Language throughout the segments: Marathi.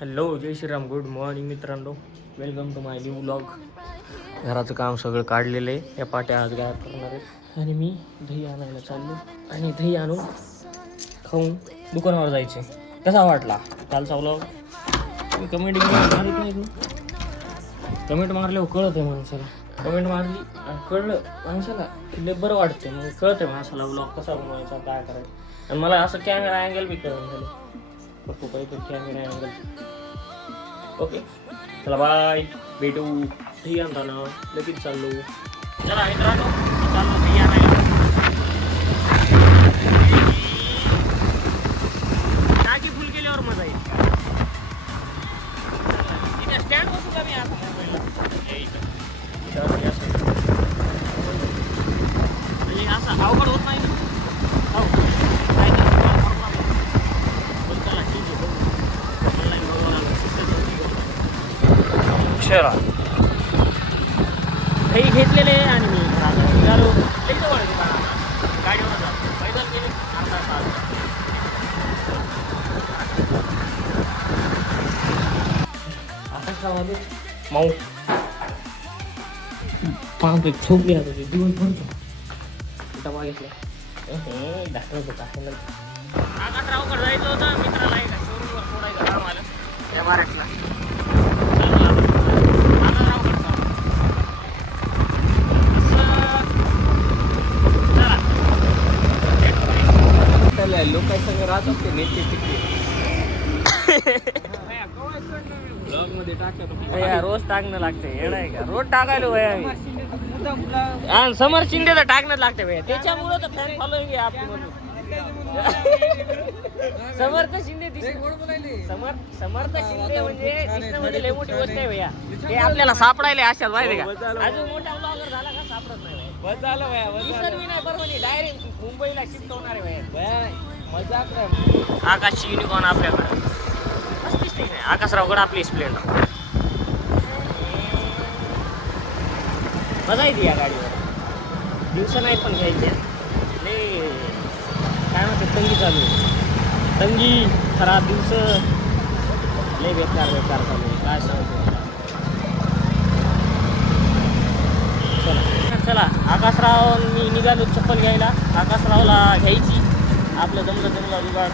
हॅलो जय श्रीराम, गुड मॉर्निंग मित्रांनो, welcome to my new vlog. घराचं काम सगळं काढलेलं आहे. या पाट्या आज गायब करणार आहेत आणि मी दही आणायला चाललो आणि दही आणून खाऊन दुकानावर जायचे. कसा वाटला कालचा व्लॉग? तुम्ही कमेंट मारत नाही ना? कमेंट मारले कळत आहे माणसाला. कमेंट मारली आणि कळलं माणसाला की बरं वाटतं. मग कळत आहे माणसाला व्लॉग कसा बनवायचा, काय करायचं. आणि मला असं कॅमेरा अँगल बी कळून झालं. बघतो काहीतरी कॅमेरा अँगल. ओके चला बाय, भेटू. दही आणताना लगेच चाललो. चला मित्रांनो, चाललो दही आणायला. टाकी फुल केल्यावर मजा येईल. इथे स्टँड बसू का मी आता म्हणजे असं अवघड होत नाही. हो काय चला ठीक आहे. शहरा काही घेतलेले आणि मी चालू एकदम गाडीवर जातो. पैदल गेले अर्धा तास. आकाशराव माऊ पाच एक झोपली आता ते दिवसभर डबा घेतला. हे डॉक्टर होता. आकाशरावकडे जायचं होतं मित्राला. एका शोरूमवर सोडायचं काम आलं त्या महाराष्ट्रला. लोकांसंग राहतात ते नेते रोज टाकणं लागते. येणं आहे का? रोज टाकायला भया समर शिंदे तर टाकणं लागते भया. त्याच्यामुळं तर फॅन फॉलोइंग आहे आपण. समर्थ शिंदे समर्थ शिंदे म्हणजे दिसणं म्हणजे लय मोठी गोष्ट आहे भैया. ते आपल्याला सापडायला अशा माहिती का? अजून मोठा ब्लॉगर झाला का सापडत नाही. बस झालं भैया, दिसत मी नाही बरोबर. डायरेक्ट मुंबईला शिफ्ट होणार आहे भैया. मजाक नाही. आकाशची युनिकॉर्न आपल्याकडे आकाशरावकडे आपली स्प्लेंडर. मजा येते या गाडीवर. दिवस नाही पण घ्यायचे. काय म्हणते तंगी चालू आहे. तंगी खराब दिवस लय बेकार चालू आहे. काय सांगतो. चला आकाशराव मी निघालो चप्पल घ्यायला. आकाशरावला घ्यायची. आपलं जमलं जुगाड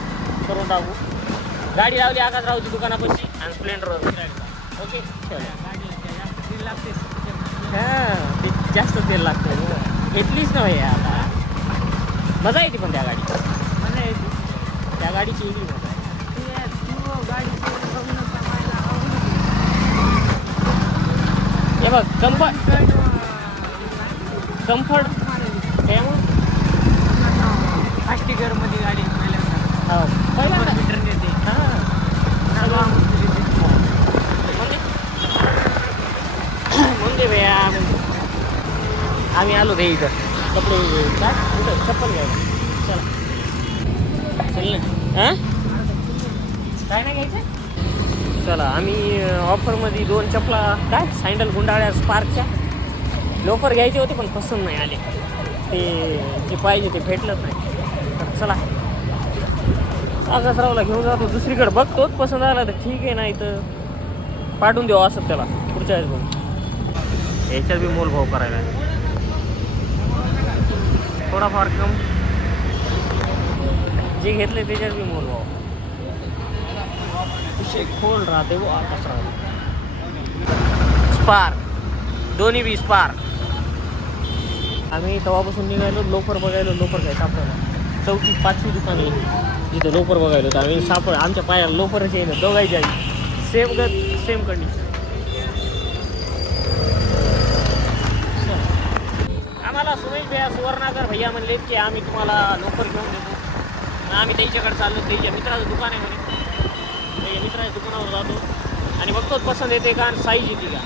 करून टाकू. गाडी लावली आकाशरावची दुकानापाशी आणि स्प्लेंडरवर फिरायला. ओके तेल लागते. हां ते जास्त तेल लागतं. घेतलीच नव्हे आता. मजा येते पण त्या गाडीची. मजा येते त्या गाडीची वेगळी मजा आहे. हे बघ कम्फर्ट त्यामुळे फास्ट टिकरमध्ये गाडी हो पहिल्यांदा मीटर नेते. म्हणजे भैया आम्ही आलो ते इथं कपडे काय कुठं चप्पल घ्यायला. चला चल ना. काय नाही घ्यायचं. चला आम्ही ऑफरमध्ये 2 चपला काय सँडल गुंडाळ्या स्पार्कच्या लोफर घ्यायचे होते पण पसंत नाही आले. ते जे पाहिजे ते भेटलंच नाही. तर चला आकाशरावला घेऊन जातो दुसरीकडे. बघतोच पसंत आला तर ठीक आहे, नाही तर पाठवून देऊ असं त्याला पुढच्या वेळेस बघू. याच्यात बी मोलभाव करायला थोडाफार कम. जे घेतले त्याच्यात बी मोलभाव. विषय खोल राहते वो आकाशराव. स्पार्क दोन्ही बी स्पार्क. आम्ही तेव्हापासून निघालो लोफर बघायला. लोफर घ्यायचं आपल्याला. 4थी 5वी दुकान आहे जिथं लोफर बघायला होतं. आम्ही आमच्या पायाला लोफरच आहे ना दोघायची आहे. Same condition. आम्हाला सुमेश भैया सुवर्णाकर भैया म्हणले की आम्ही तुम्हाला लोफर घेऊन देतो. आम्ही त्याच्याकडे चाललो. त्याच्या मित्राचं दुकान आहे म्हणे. त्याच्या मित्राच्या दुकानावर जातो आणि बघतोच पसंत येते का आणि साईज येते का.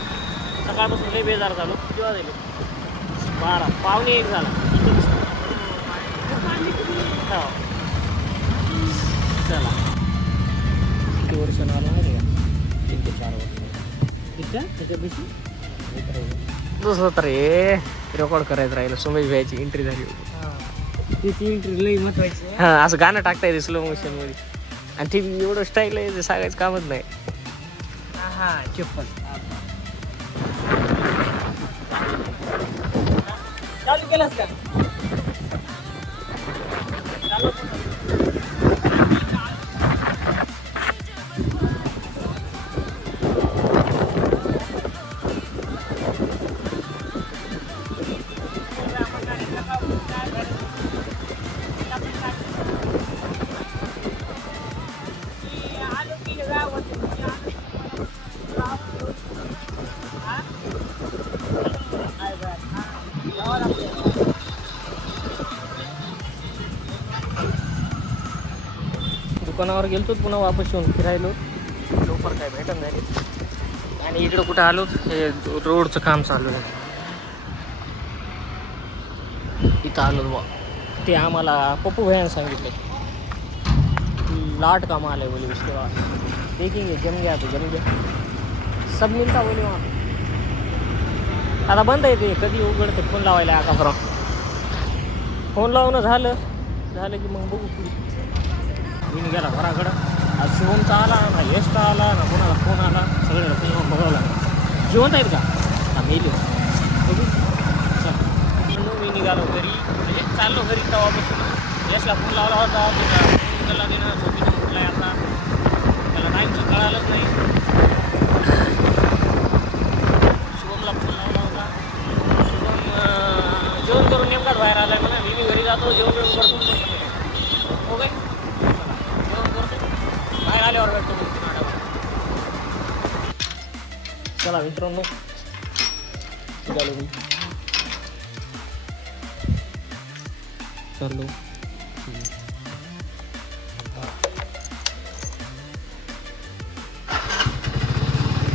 सकाळपासून लई बेजार झालो. किंवा झाले 12 पावणे 1 झाला. हो चला किती वर्ष आलो आहे का? 3 ते 4 वर्ष. त्याच्यापेक्षा दुसरं तर हे रेकॉर्ड करायचं राहिलं. सुमेश भाईची एंट्री झाली होती. त्याची एंट्री लई महत्वाची. हां असं गाणं टाकता येते स्लो मोशन मध्ये. आणि ती एवढं स्टाईल आहे ते सांगायचं कामच नाही. हा चप्पल चालू केलास का? दुकानावर गेलतो पुन्हा वापस येऊन फिरायलो लवकर काय भेटत नाही आणि इकडं कुठं आलो हे रोडचं काम चालू आहे इथं आलो बा ते आम्हाला पप्पू भैयानं सांगितले लाट काम आलं है बोले उसके बाद देखेंगे जम गया तो जम गया सब मिलता बोले वहाँ आता बंद आहे ते कधी उघडतं फोन लावायला आता फरक फोन लावणं झालं की मग बघू पुढे मी निघाला घराकडं आज शिवमचा आला ना यशचा आला ना कोणाला फोन आला सगळ्याला फोन लावून बघावं लागला जिवंत आहेत का हा मेलो बघू चल मी निघालो घरी म्हणजे चाललो घरी तेव्हापासून यशला फोन लावला होता त्याला देणं झोपीचं म्हटलं आता त्याला टाईमचं कळालंच नाही शिवमला फोन लावला होता शिवम जेवण करून नेमकाच बाहेर आला आहे म्हणा मी घरी जातो जेवण करतो हो काय बाहेर आल्यावर भेटतो चला मित्रांनो निघालो मी चाललो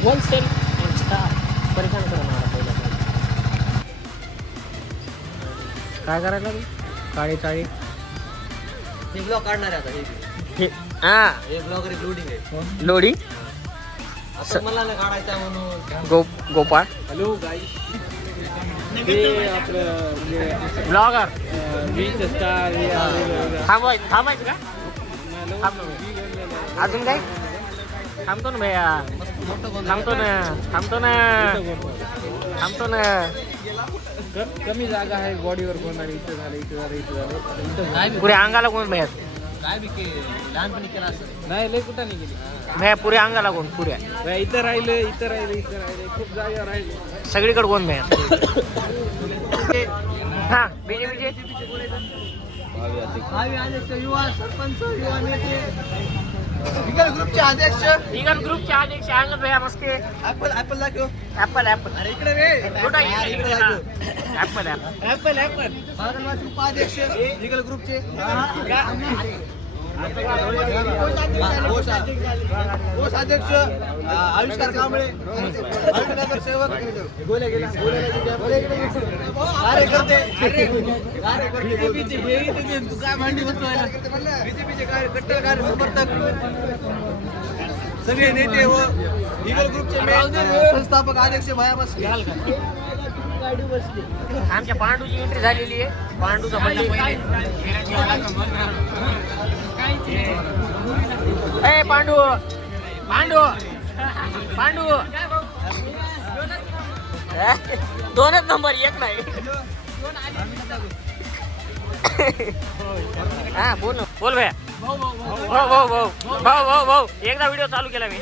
वन सेल अँड स्टार परेशान करा मला पहिला काय करायला मी काळी चाळी हे ब्लॉग काढणार आहे आता हे हा हे ब्लॉग लोडिंग आहे लोडी आता मला ना काढायचा म्हणून गोपाळ हॅलो गाईस हे आपलं ब्लॉगर वीज स्टार थांबायचं का अजून काय थांबतो ना भैया थांबतो ना कमी जागा आहे बॉडीवर कोणा इथं झालं पुऱ्या अंगाला कोण भैया काय बी लहानपणी केला असं नाही लय कुठं नाही गेली भैया पुऱ्या अंगाला कोण पुऱ्या इथं राहिले खूप जागेवर राहिले सगळीकडे कोण भैया हा बीजेपीचे युवा सरपंच युवा नेते विगल ग्रुपचे अध्यक्ष अंगद भैया मस्के ऍपल दाखव ऍपल अरे इकडे रे कुठं ऍपल बागलवासी उपाध्यक्ष विगल ग्रुपचे कोषाध्यक्ष आविष्कार कांबळे सेवक कार्यकर्ते तू काय मांडी बसवायला बीजेपीचे कट्टर कार्य समर्थक सगळे नेते व इगल ग्रुपचे संस्थापक अध्यक्ष भया बस आमच्या पांडूची एंट्री झालेली आहे पांडूचा बर्थडे ए पांडू दोनच नंबर एक नाही हा बोल भैया भाऊ एकदा व्हिडिओ चालू केला मी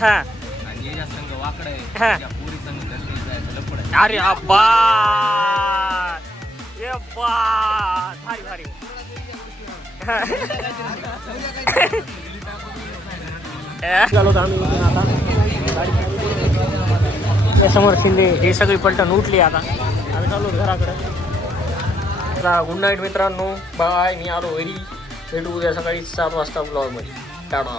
हा अरे अब्बा भारी चालू आम्ही आता समोर शिंदे हे सगळी पलटण उठली आता आम्ही चालू घराकडे गुड नाईट मित्रांनो बाय मी आलो घरी भेटू उद्या सकाळी 7 वाजता ब्लॉगमध्ये टाटा